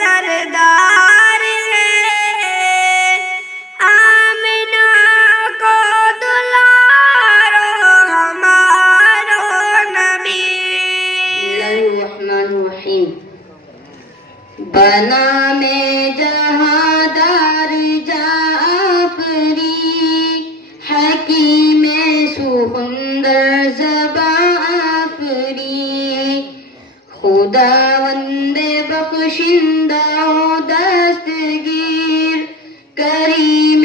سردار ہے، آمنہ کو دلارو ہمارو نبی۔ بسم اللہ الرحمن الرحیم۔ بنا میں جہاں دار جعفری، حکیم سخندر زباں آفری، خداوند بخشندہ و دستگیر، کریم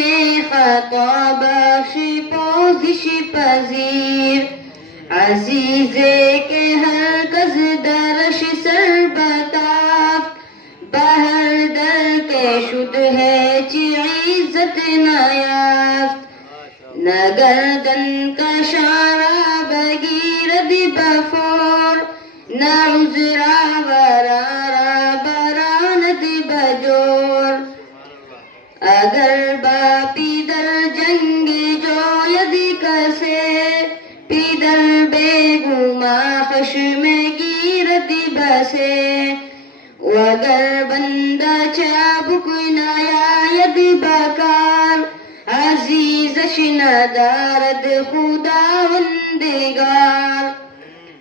خطا بخش پوزش پذیر، عزیز کے ہر کس درش سر بتاف، بہر در کے شد ہے چی عزت نیافت، نگردن کا شارع بگیرد بفور، نعذرا ورارا براند بجور، اگر با پیدر جنگ جوید کسے، پیدر بے گما خشم گیرد بسے، وگر بندہ چابک نیاید بکار، عزیزش ندارد خداوندگار،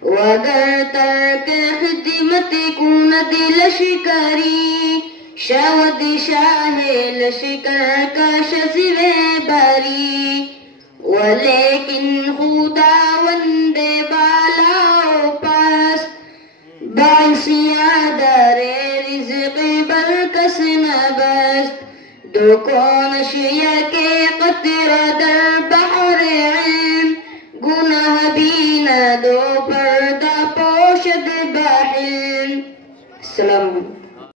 وگر ترک خدمت کند لشکری، شود شاہ لشکر کش سوے بری، ولیکن خداوند بالا و پست، باعثیہ در رزق برکس نبست، دو کونش یک قطرہ در بحر علم، گناہ بھی نہ دو پردہ پوشد بحلم۔ السلام علیکم۔